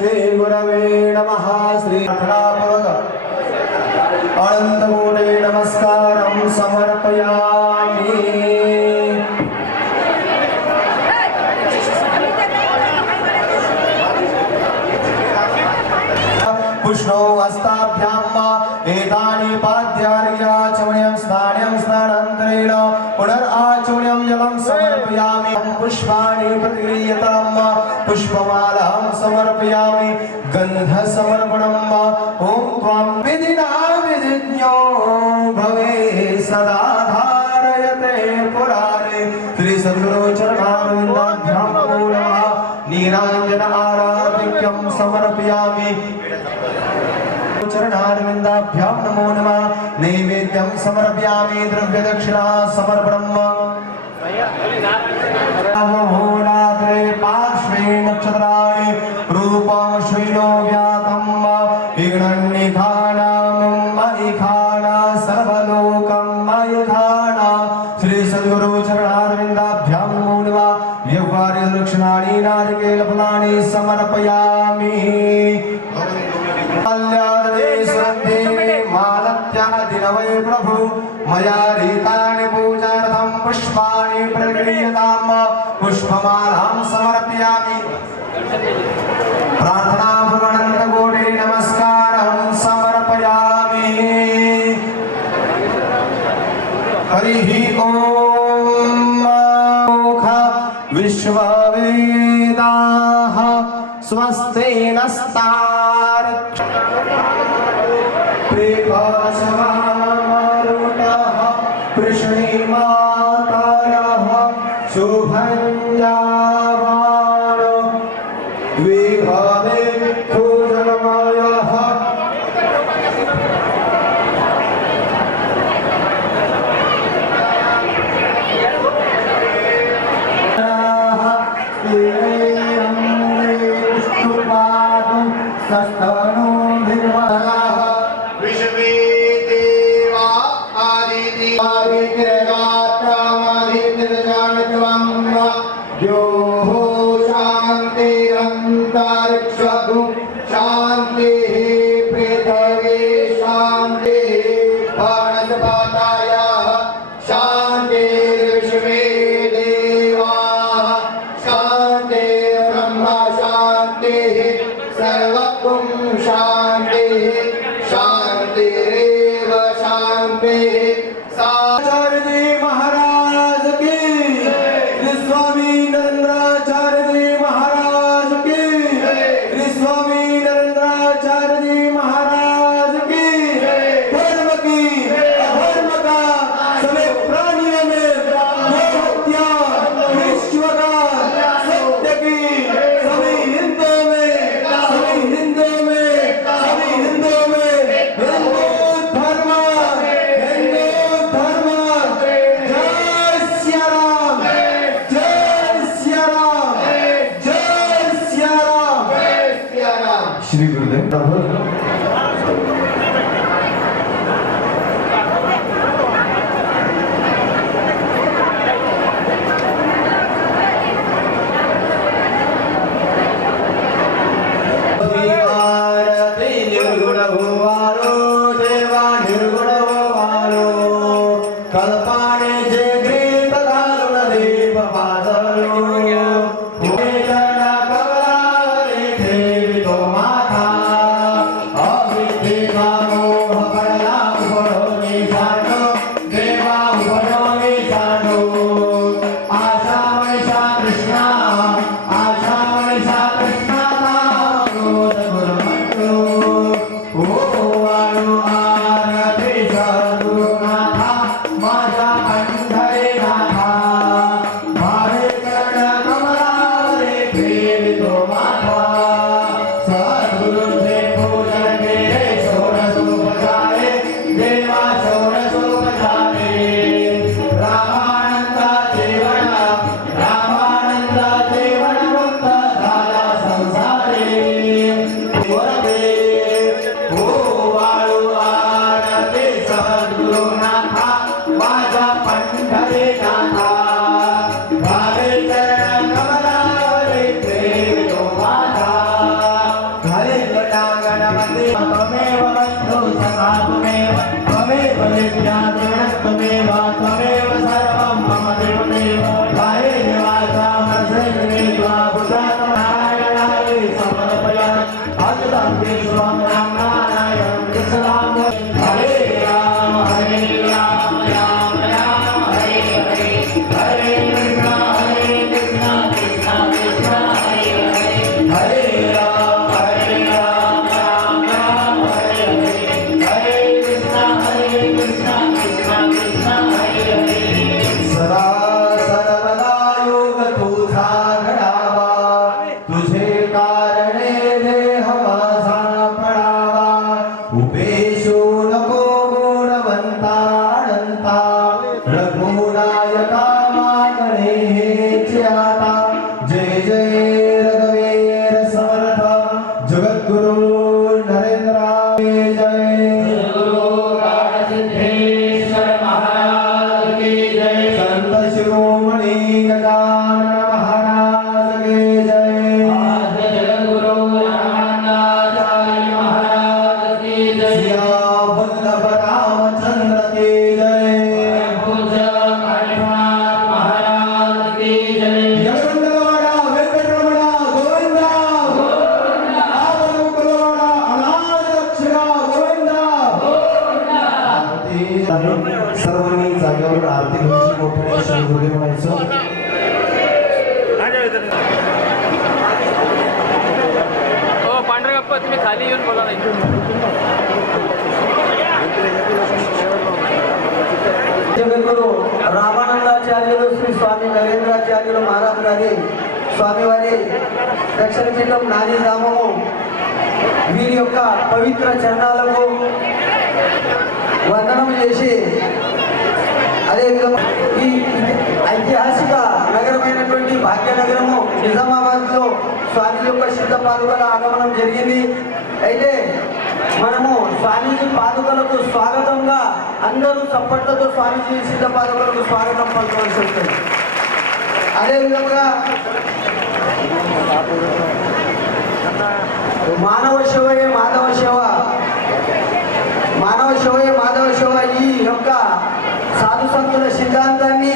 श्री गुरवे नमः श्री अनंतकोटे नमस्कारं समर्पया समर्पणम् ॐ त्वां विधिना विधिज्ञो भवे सदा धारयते पुराणे त्रिसद्गुरुचरणारविन्दाभ्यां पूर्णः नीराञ्जन आराधिक्यं समर्पयामि चरणारविन्दाभ्यां नमो नमः नैवेद्यं समर्पयामि द्रव्यदक्षिणा समर्पणम् नक्षत्राणि रूपं श्रीनो ज्ञातं नियि खाना सर्वलोकं श्रीसद्गुरुचरणादृन्दाभ्यां मूढ्वा व्यवहार्य दक्षणानि नारिकेलफला गृहताम पुष्पमालां समर्पयामि। प्रार्थना भुवनन्दगोडे नमस्कारं समर्पयामि। हरि हि ओम ॐ विश्ववेदाः स्वस्तेनस्ता também. పవిత్ర చరణాలకు వందనం చేసి అదేవిధంగా ఈ ఐతిహాసిక నగరమైనటువంటి భాగ్యనగరము నిజామాబాద్లో స్వామి యొక్క సిద్ధ పాదుకల ఆగమనం జరిగింది. అయితే మనము స్వామీజీ పాదుకలకు స్వాగతంగా అందరూ చప్పట్లతో స్వామీజీ సిద్ధ పాదుకలకు స్వాగతం పలకవలసి వస్తుంది అదేవిధంగా మానవ శివయే మాధవ శివ మానవ శివయే మాధవ శివ ఈ యొక్క సాధు సంతుల సిద్ధాంతాన్ని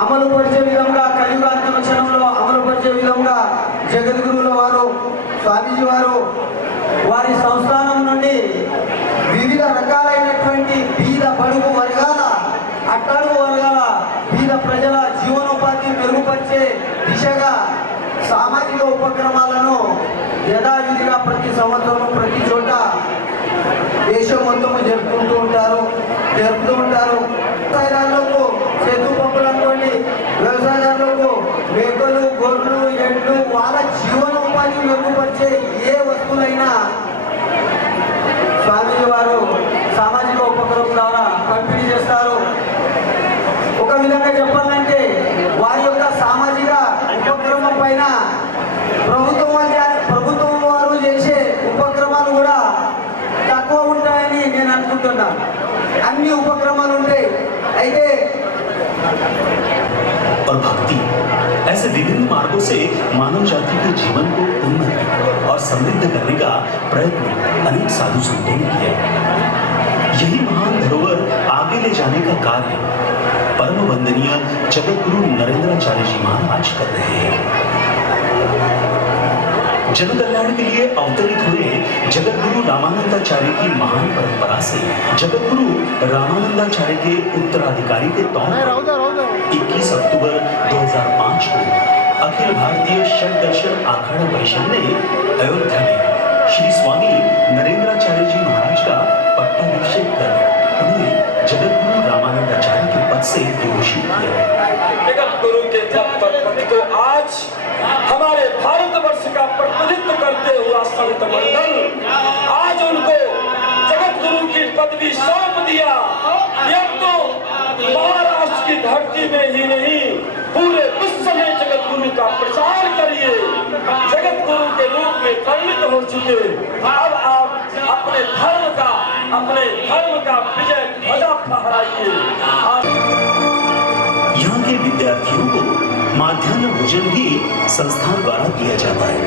అమలు పరిచే విధంగా కలియుగాంతమ క్షణంలో అమలు పరిచే విధంగా జగద్గురువుల వారు స్వామీజీ వారు వారి కార్యక్రమాలను యథావిధిగా ప్రతి సంవత్సరం ప్రతి చోట దేశం మొత్తం జరుపుకుంటూ ఉంటారు జరుపుతూ ఉంటారు. వ్యవసాయదారులకు చేతు పంపులు అనుకోండి వ్యవసాయదారులకు మేకలు గొర్రెలు ఎడ్లు వాళ్ళ జీవనోపాధి మెరుగుపరిచే ఏ వస్తువులైనా స్వామీజీ వారు సామాజిక ఉపక్రమం ద్వారా పంపిణీ చేస్తారు. ఒక విధంగా చెప్పాలి నేను అనుకుంటున్నా అన్ని ఉపక్రమాలు ఉంటాయి అయితే और भक्ति ऐसे विभिन्न मार्गों से मानव जाति के जीवन को उन्नत और समृद्ध करने का प्रयत्न अनेक साधु संतों ने किया यही महान धरोहर आगे ले जाने का कार्य परम वंदनीय जगत गुरु नरेंद्राचार्य जी महाराज कर रहे हैं जन कल्याण के लिए अवतरित हुए जगत गुरु रामानंदाचार्य की महान परंपरा से जगत गुरु रामानंदाचार्य के उत्तराधिकारी के तौर पर 21 अक्टूबर 2005 को अखिल भारतीय षट दर्शन आखाड़ा परिषद ने अयोध्या में श्री स्वामी नरेंद्राचार्य जी महाराज का पट्टाभिषेक कर उन्हें जगत गुरु रामानंदाचार्य के पद से विभूषित किया जगत गुरु के जब पर को आज हमारे भारतवर्ष का प्रतिनिधित्व करते हुआ संत मंडल, आज उनको जगत गुरु की पदवी सौंप दिया। तो महाराष्ट्र की धरती में ही नहीं, पूरे विश्व में जगत गुरु का प्रचार करिए। जगत गुरु के रूप में परिणित हो चुके। अब आप अपने धर्म का, अपने धर्म का विजय ध्वजा फहराइए। यहाँ के विद्यार्थियों को माध्यान्ह भोजन भी संस्थान द्वारा दिया जाता है।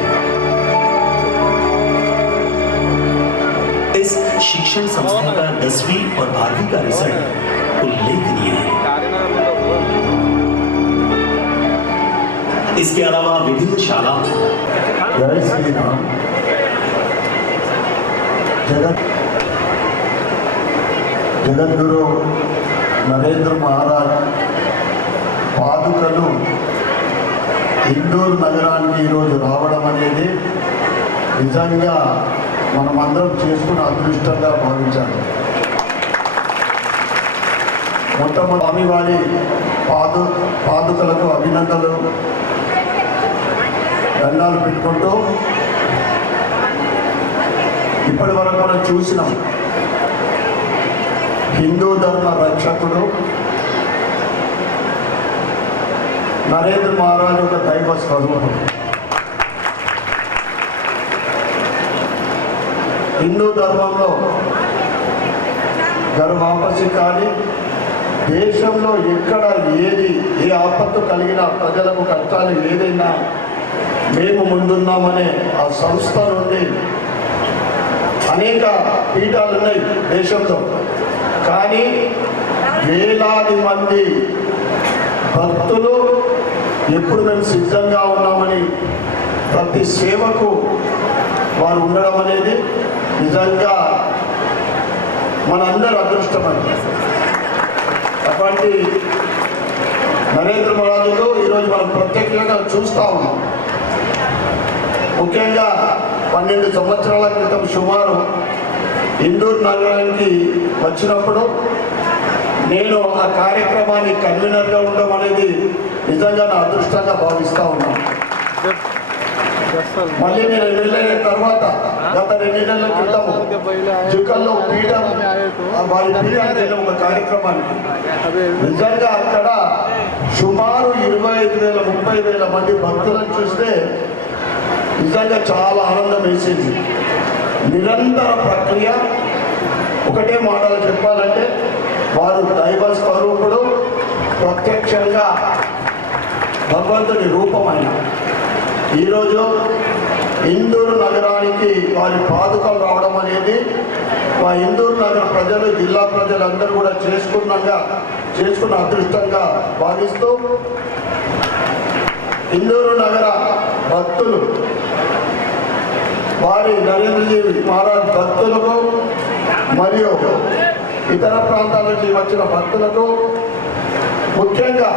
इस शिक्षण संस्था का दसवीं और बारहवीं का रिज़ल्ट उल्लेखनीय है। इसके अलावा विभिन्न शालाओं జై శ్రీరామ్ జగత్ జగద్గురు నరేంద్ర మహారాజ్ పాదుకలు ఇండోర్ నగరానికి ఈరోజు రావడం అనేది నిజంగా మనమందరం చేసుకున్న అదృష్టంగా భావించాలి మొట్టమొదటి స్వామివారి పాదు పాదుకలకు అభినందనలు దండాలు పెట్టుకుంటూ ఇప్పటి వరకు మనం చూసినాం. హిందూ ధర్మ రక్షకుడు నరేంద్ర మహారాజ్ ఒక దైవ స్వరూపం. హిందూ ధర్మంలో గర్వాపసి కానీ దేశంలో ఎక్కడ ఏది ఏ ఆపత్తు కలిగిన ప్రజలకు కష్టాలు ఏదైనా మేము ముందున్నామనే ఆ సంస్థ నుండి అనేక పీఠాలు ఉన్నాయి దేశంలో. కానీ వేలాది మంది భక్తులు ఎప్పుడు మేము సిద్ధంగా ఉన్నామని ప్రతి సేవకు వారు ఉండడం అనేది నిజంగా మనందరి అదృష్టమని అటువంటి నరేంద్ర మోడీలో ఈరోజు మనం ప్రత్యేకంగా చూస్తూ ఉన్నాం. ముఖ్యంగా పన్నెండు సంవత్సరాల క్రితం సుమారు ఇండోర్ నగరానికి వచ్చినప్పుడు నేను ఆ కార్యక్రమాన్ని కన్వీనర్గా ఉండడం అనేది నిజంగా నా అదృష్టంగా భావిస్తూ ఉన్నాను. మళ్ళీ నేను వెళ్ళిన తర్వాత గత రెండు నెలల క్రితము జుకల్లో పీఠం వారి పీఠానికి ఒక కార్యక్రమానికి నిజంగా అక్కడ సుమారు ఇరవై ఐదు వేల ముప్పై వేల మంది భక్తులను చూస్తే నిజంగా చాలా ఆనందం వేసింది. నిరంతర ప్రక్రియ. ఒకటే మాటలు చెప్పాలంటే వారు దైవ స్వరూపుడు ప్రత్యక్షంగా భగవంతుని రూపమైన. ఈరోజు ఇందూరు నగరానికి వారి పాదుకలు రావడం అనేది మా ఇందూరు నగర ప్రజలు జిల్లా ప్రజలందరూ కూడా చేసుకున్నాగా చేసుకున్న అదృష్టంగా భావిస్తూ ఇందూరు నగర భక్తులు వారి నరేంద్రజీవి మహారాజ్ భక్తులకు మరియు ఇతర ప్రాంతాల నుంచి వచ్చిన భక్తులకు ముఖ్యంగా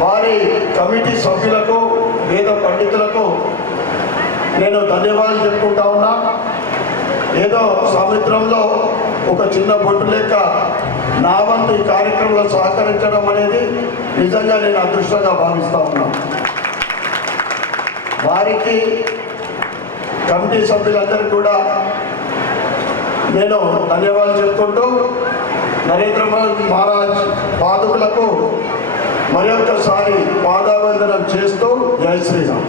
వారి కమిటీ సభ్యులకు వేద పండితులకు నేను ధన్యవాదాలు చెప్పుకుంటా ఉన్నా. ఏదో సముద్రంలో ఒక చిన్న బొట్టు లెక్క నా వంతు ఈ కార్యక్రమంలో సహకరించడం అనేది నిజంగా నేను అదృష్టంగా భావిస్తూ ఉన్నాను వారికి కమిటీ సభ్యులందరూ కూడా నేను ధన్యవాదాలు చెప్పుకుంటూ నరేంద్ర మోదీ మహారాజ్ పాదుకులకు మరొకసారి పాదావందనం చేస్తూ జై శ్రీరామ్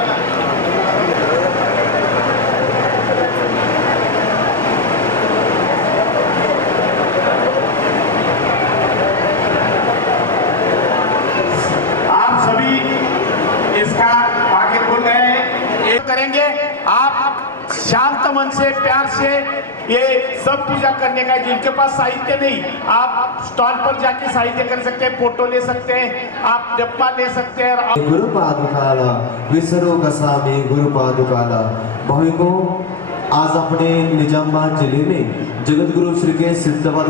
से, प्यार से ये सब पूजा करने का जिनके पास साहित्य नहीं, आप स्टॉल पर जाके साहित्य कर सकते हैं फ़ोटो ले सकते हैं, आप जपमा ले सकते हैं గురు पादुकाल विश्वरूप गोस्वामी गुरु पादुकाल भाइयों आज अपने निजामाबाद ज़िले में जगत गुरु श्री के सिद्धपद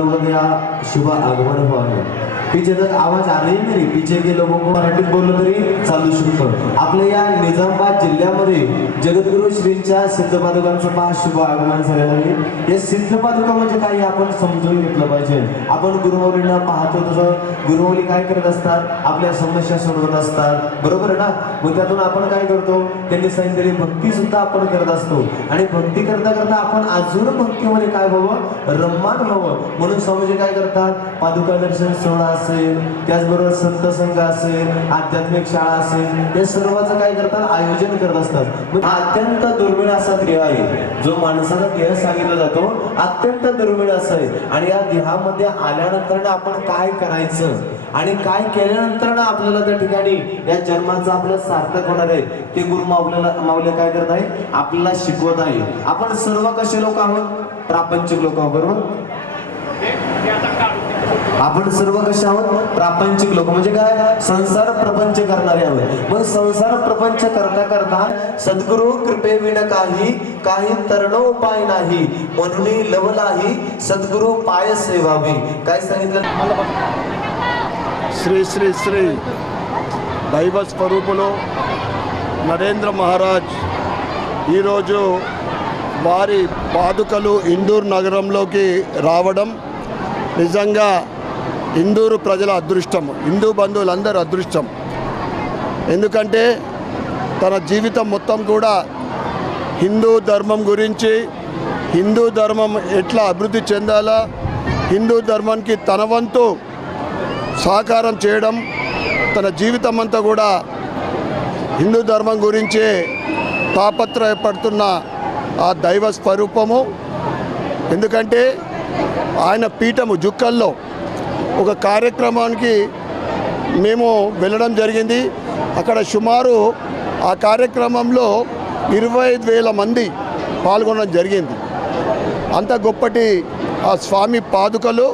शुभ आगमन हुआ है। पीछे तक आवाज आ रही है मेरी पीछे के लोगों को मराठीत बोललं तरी चालू शकतो. आपल्या या निजामाबाद जिल्ह्यामध्ये जगद्गुरु श्रींच्या सिद्ध पादुकांचं शुभ आगमन झालेलं आहे. हे सिद्ध पादुका म्हणजे काही आपण समजून घेतलं पाहिजे. आपण गुरुमौलींना पाहतो तसं गुरुमौली काय करत असतात? आपल्या समस्या सोडवत असतात. बरोबर आहे ना? मग त्यातून आपण काय करतो? त्यांनी सांगितलेली भक्ती सुद्धा आपण करत असतो. आणि भक्ती करता करता आपण अजून भक्तीमध्ये काय व्हावं? रम्मान व्हावं. म्हणून स्वामीजी काय करतात? पादुका दर्शन सोहळा असेल त्याचबरोबर संत संघ असेल आध्यात्मिक शाळा असेल या सर्वांचं काय करतात? आयोजन करत असतात. मग अत्यंत दुर्मिळ असा देह आहे. जो माणसाला देह सांगितला जातो अत्यंत दुर्मिळ असं आहे. आणि या देहामध्ये आल्यानंतर आपण काय करायचं? आणि काय केल्यानंतर ना आपल्याला त्या ठिकाणी या जन्माचं आपलं सार्थक होणार आहे? ते गुरु मावल्याला मावले काय करत आहे आपल्याला शिकवत आहे. आपण सर्व कसे लोक आहोत? प्रापंचिक लोक आहोत बरोबर? आपण सर्व कसे आहोत प्रापंचिक लोक म्हणजे काय संसार प्रपंच करणारे आहोत मग संसार प्रपंच करता करता सद्गुरु कृपे विण काही काही तरण उपाय नाही म्हणून लवलाही सद्गुरु पाय सेवावी काय सांगितलं శ్రీ శ్రీ శ్రీ దైవ స్వరూపులు నరేంద్ర మహారాజ్ ఈరోజు వారి పాదుకలు ఇందూరు నగరంలోకి రావడం నిజంగా ఇందూరు ప్రజల అదృష్టం హిందూ బంధువులందరూ అదృష్టం. ఎందుకంటే తన జీవితం మొత్తం కూడా హిందూ ధర్మం గురించి హిందూ ధర్మం ఎట్లా అభివృద్ధి చెందాలా హిందూ ధర్మానికి తన వంతు సహకారం చేయడం తన జీవితం అంతా కూడా హిందూ ధర్మం గురించే తాపత్రయపడుతున్న ఆ దైవ స్వరూపము. ఎందుకంటే ఆయన పీఠము జుక్కల్లో ఒక కార్యక్రమానికి మేము వెళ్ళడం జరిగింది. అక్కడ సుమారు ఆ కార్యక్రమంలో ఇరవై ఐదు వేల మంది పాల్గొనడం జరిగింది. అంత గొప్పటి ఆ స్వామి పాదుకలు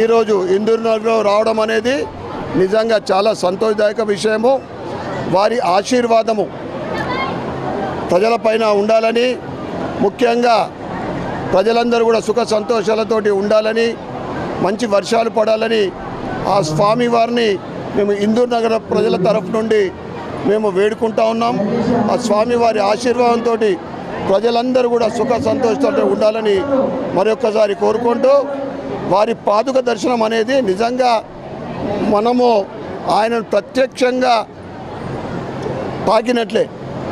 ఈరోజు ఇందూరునగర్లో రావడం అనేది నిజంగా చాలా సంతోషదాయక విషయము. వారి ఆశీర్వాదము ప్రజలపైన ఉండాలని ముఖ్యంగా ప్రజలందరూ కూడా సుఖ సంతోషాలతోటి ఉండాలని మంచి వర్షాలు పడాలని ఆ స్వామి వారిని మేము ఇందూర్ నగర ప్రజల తరఫు నుండి మేము వేడుకుంటా ఉన్నాం. ఆ స్వామి వారి ఆశీర్వాదంతో ప్రజలందరూ కూడా సుఖ సంతోషంతో ఉండాలని మరొక్కసారి కోరుకుంటూ వారి పాదుక దర్శనం అనేది నిజంగా మనము ఆయనను ప్రత్యక్షంగా తాకినట్లే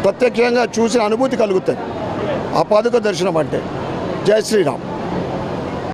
ప్రత్యక్షంగా చూసిన అనుభూతి కలుగుతుంది. ఆ పాదుక దర్శనం అంటే జై శ్రీరామ్.